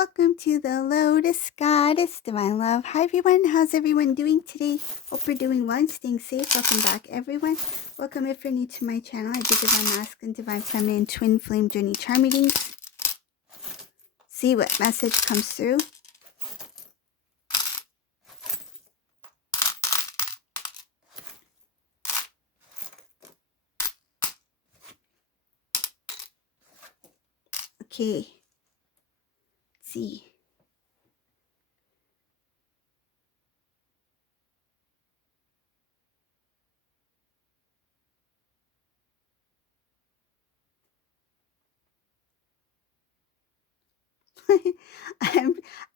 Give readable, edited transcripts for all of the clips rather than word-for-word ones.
Welcome to the Lotus Goddess, Divine Love. Hi everyone, how's everyone doing today? Hope you're doing well and staying safe. Welcome back everyone. Welcome if you're new to my channel. I do Divine Masculine, Divine Feminine, Twin Flame Journey Charm readings. See what message comes through. Okay, let's see.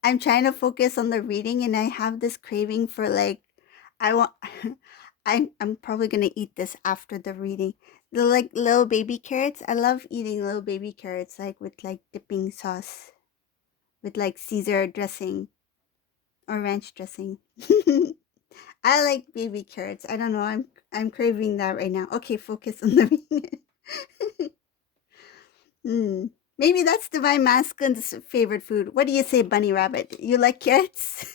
I'm trying to focus on the reading, and I have this craving for I want I'm probably gonna eat this after the reading. The little baby carrots. I love eating little baby carrots with dipping sauce with Caesar dressing or ranch dressing. I like baby carrots. I don't know. I'm craving that right now. Okay, focus on the reading. Maybe that's Divine Masculine's favorite food. What do you say, Bunny Rabbit? You like carrots?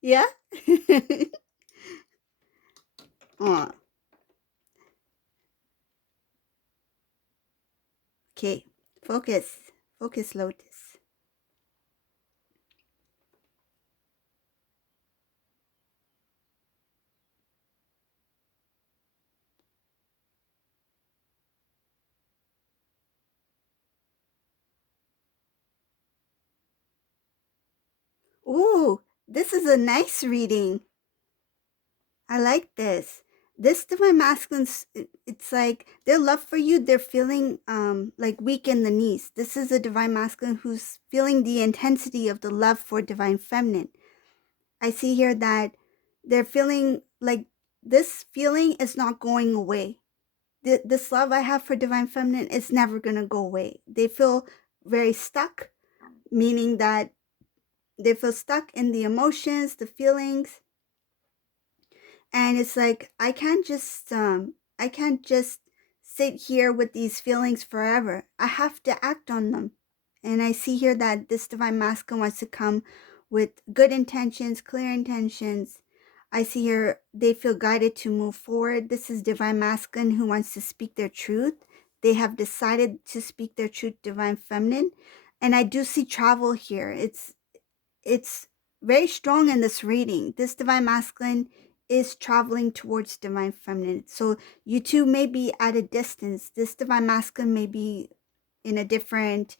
Yeah? Aw. Okay, focus. Focus, Lotus. Ooh, this is a nice reading. I like this. This Divine Masculine's, it's like their love for you, they're feeling weak in the knees. This is a Divine Masculine who's feeling the intensity of the love for Divine Feminine. I see here that they're feeling like this feeling is not going away. This love I have for Divine Feminine is never going to go away. They feel very stuck, meaning that they feel stuck in the emotions, the feelings. And it's like, I can't just sit here with these feelings forever. I have to act on them. And I see here that this Divine Masculine wants to come with good intentions, clear intentions. I see here they feel guided to move forward. This is Divine Masculine who wants to speak their truth. They have decided to speak their truth, Divine Feminine. And I do see travel here. It's very strong in this reading. This Divine Masculine is traveling towards Divine Feminine. So you two may be at a distance. This Divine Masculine may be in a different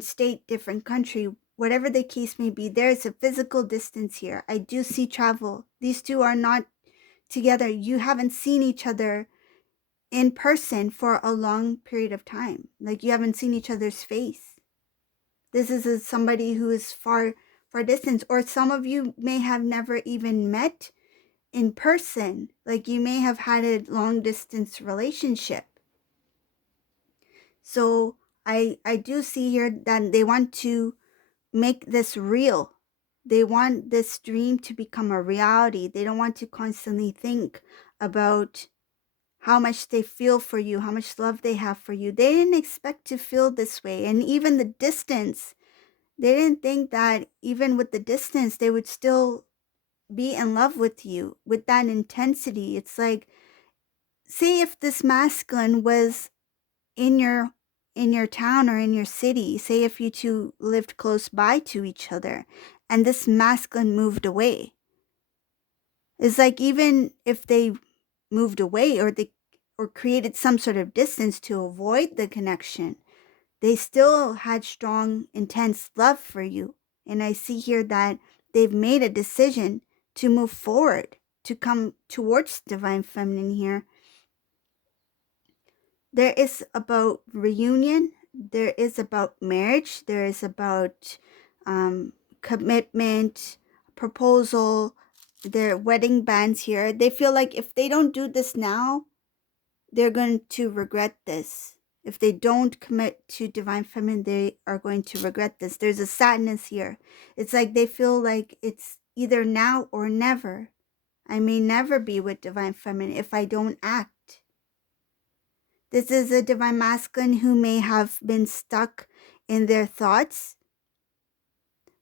state, different country, whatever the case may be. There is a physical distance here. I do see travel. These two are not together. You haven't seen each other in person for a long period of time. Like, you haven't seen each other's face. This is somebody who is far distance, or some of you may have never even met in person. Like, you may have had a long distance relationship. So I do see here that they want to make this real. They want this dream to become a reality. They don't want to constantly think about how much they feel for you, how much love they have for you. They didn't expect to feel this way. And even the distance, they didn't think that even with the distance, they would still be in love with you with that intensity. It's like, say if this masculine was in your town or in your city, say if you two lived close by to each other and this masculine moved away. It's like, even if they moved away or created some sort of distance to avoid the connection, they still had strong, intense love for you. And I see here that they've made a decision to move forward, to come towards Divine Feminine here. There is about reunion. There is about marriage. There is about commitment, proposal, their wedding bands here. They feel like if they don't do this now, they're going to regret this. If they don't commit to Divine Feminine, they are going to regret this. There's a sadness here. It's like they feel like it's either now or never. I may never be with Divine Feminine if I don't act. This is a Divine Masculine who may have been stuck in their thoughts,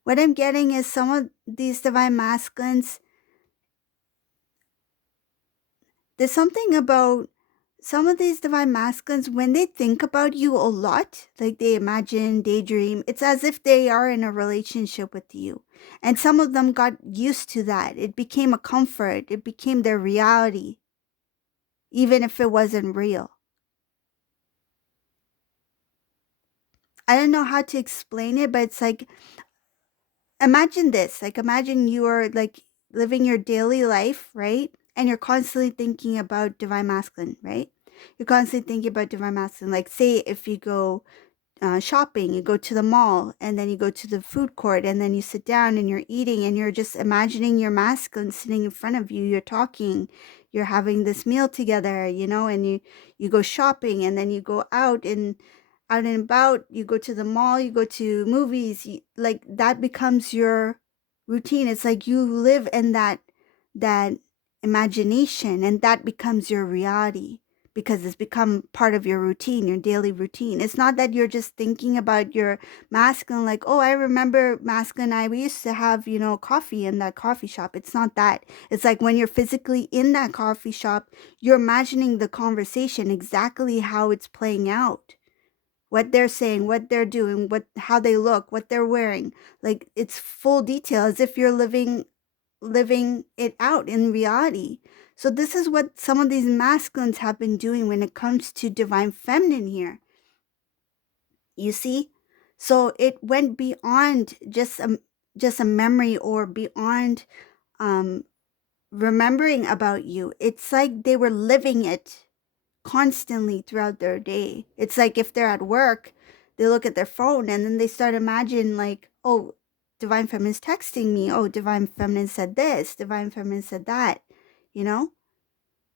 What I'm getting is some of these divine masculines, there's something about some of these divine masculines, when they think about you a lot, like they imagine, daydream, it's as if they are in a relationship with you. And some of them got used to that. It became a comfort, it became their reality, even if it wasn't real. I don't know how to explain it, but it's like, imagine this. Like, imagine you are like living your daily life, right? And you're constantly thinking about divine masculine, right? You're constantly thinking about divine masculine. Like, say if you go shopping, you go to the mall, and then you go to the food court, and then you sit down and you're eating, and you're just imagining your masculine sitting in front of you. You're talking, you're having this meal together, and you go shopping, and then you go out and about, you go to the mall, you go to movies, like that becomes your routine. It's like you live in that imagination, and that becomes your reality because it's become part of your routine, your daily routine. It's not that you're just thinking about your masculine, like, oh, I remember masculine and I, we used to have, coffee in that coffee shop. It's not that. It's like when you're physically in that coffee shop, you're imagining the conversation exactly how it's playing out, what they're saying, what they're doing, how they look, what they're wearing. Like it's full detail, as if you're living it out in reality. So this is what some of these masculines have been doing when it comes to divine feminine here. You see? So it went beyond just a memory, or beyond um remembering about you. It's like they were living it constantly throughout their day. It's like if they're at work, they look at their phone and then they start imagining like, oh, divine feminine's texting me. Oh, divine feminine said this. Divine feminine said that. You know?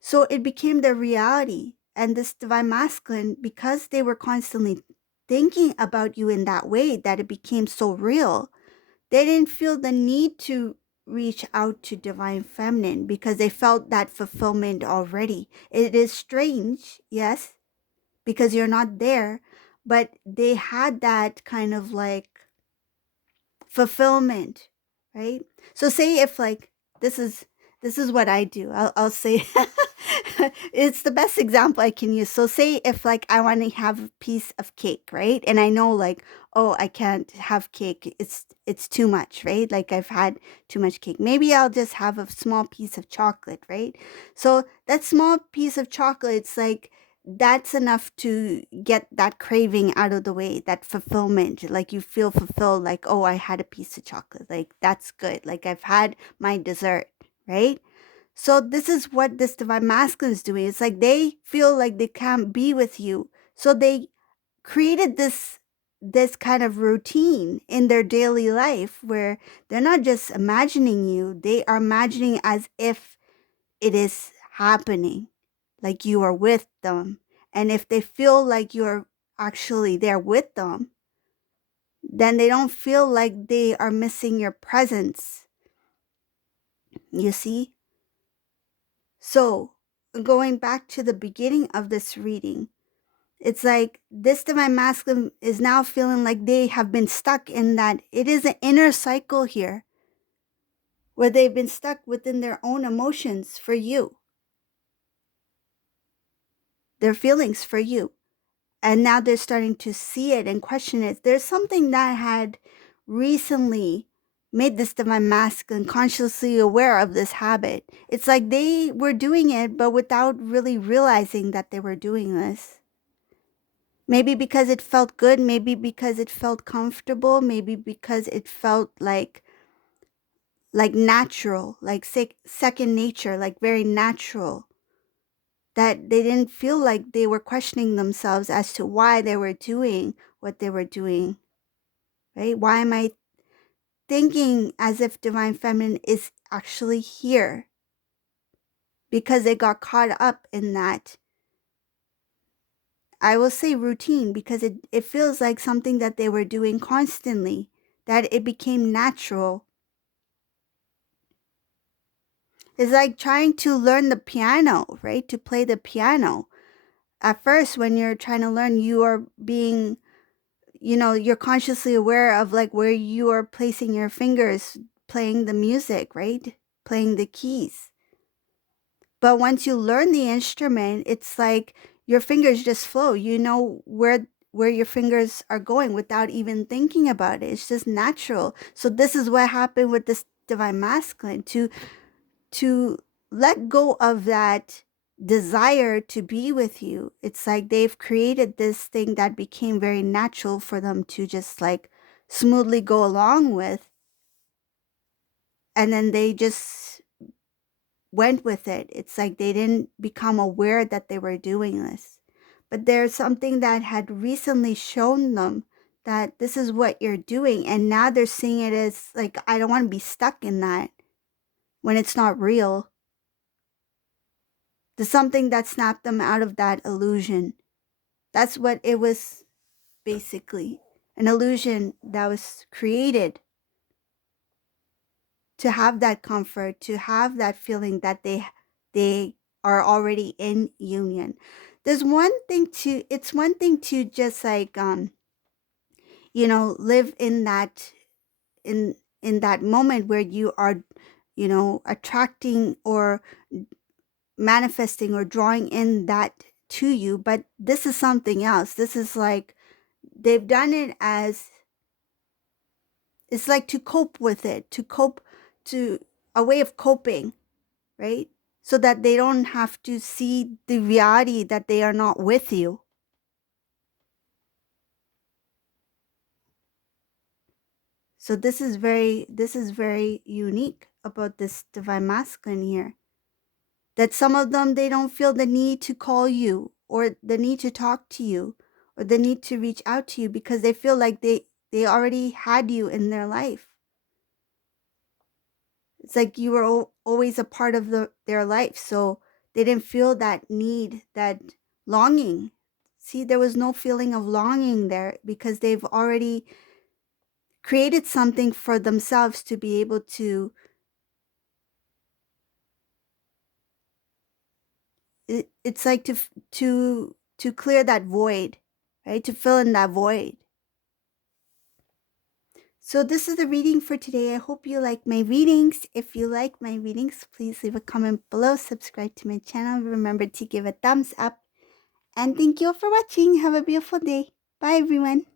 So it became their reality. And this divine masculine, because they were constantly thinking about you in that way, that it became so real, they didn't feel the need to reach out to divine feminine because they felt that fulfillment already. It is strange, yes, because you're not there, but they had that kind of like fulfillment, right? So say if like this is what I do. I'll say it's the best example I can use. So say if like I want to have a piece of cake, right? And I know like, oh, I can't have cake. It's too much, right? Like I've had too much cake. Maybe I'll just have a small piece of chocolate, right? So that small piece of chocolate, it's like that's enough to get that craving out of the way, that fulfillment. Like you feel fulfilled, like, oh, I had a piece of chocolate. Like that's good. Like I've had my dessert, right? So this is what this divine masculine is doing. It's like they feel like they can't be with you. So they created this kind of routine in their daily life where they're not just imagining you, they are imagining as if it is happening, like you are with them. And if they feel like you're actually there with them, then they don't feel like they are missing your presence. You see? So, going back to the beginning of this reading, it's like this divine masculine is now feeling like they have been stuck in that. It is an inner cycle here where they've been stuck within their own emotions for you, their feelings for you. And now they're starting to see it and question it. There's something that had recently made this divine masculine consciously aware of this habit. It's like they were doing it, but without really realizing that they were doing this. Maybe because it felt good, maybe because it felt comfortable, maybe because it felt like natural, like second nature, like very natural, that they didn't feel like they were questioning themselves as to why they were doing what they were doing, right? Why am I thinking as if divine feminine is actually here? Because they got caught up in that, I will say routine, because it feels like something that they were doing constantly, that it became natural. It's like trying to learn the piano, right? To play the piano. At first, when you're trying to learn, you're consciously aware of like where you are placing your fingers, playing the music, right? Playing the keys. But once you learn the instrument, it's like your fingers just flow. You know where your fingers are going without even thinking about it. It's just natural. So this is what happened with this divine masculine, to let go of that desire to be with you. It's like they've created this thing that became very natural for them to just like smoothly go along with, and then they just went with it. It's like they didn't become aware that they were doing this. But there's something that had recently shown them that this is what you're doing, and now they're seeing it as like, I don't want to be stuck in that when it's not real. There's something that snapped them out of that illusion. That's what it was, basically. An illusion that was created to have that comfort, to have that feeling that they are already in union. There's one thing to it's one thing to just like live in that in that moment where you are attracting or manifesting or drawing in that to you, but this is something else. This is like they've done it as, it's like to cope with it, to cope, to a way of coping, right? So that they don't have to see the reality that they are not with you. So this is very unique about this divine masculine here. That some of them, they don't feel the need to call you or the need to talk to you or the need to reach out to you because they feel like they already had you in their life. It's like you were always a part of their life, so they didn't feel that need, that longing. See, there was no feeling of longing there because they've already created something for themselves to be able to, it's like to clear that void, right? To fill in that void. So this is the reading for today. I hope you like my readings. If you like my readings, please leave a comment below, subscribe to my channel, remember to give a thumbs up, and thank you all for watching. Have a beautiful day. Bye everyone.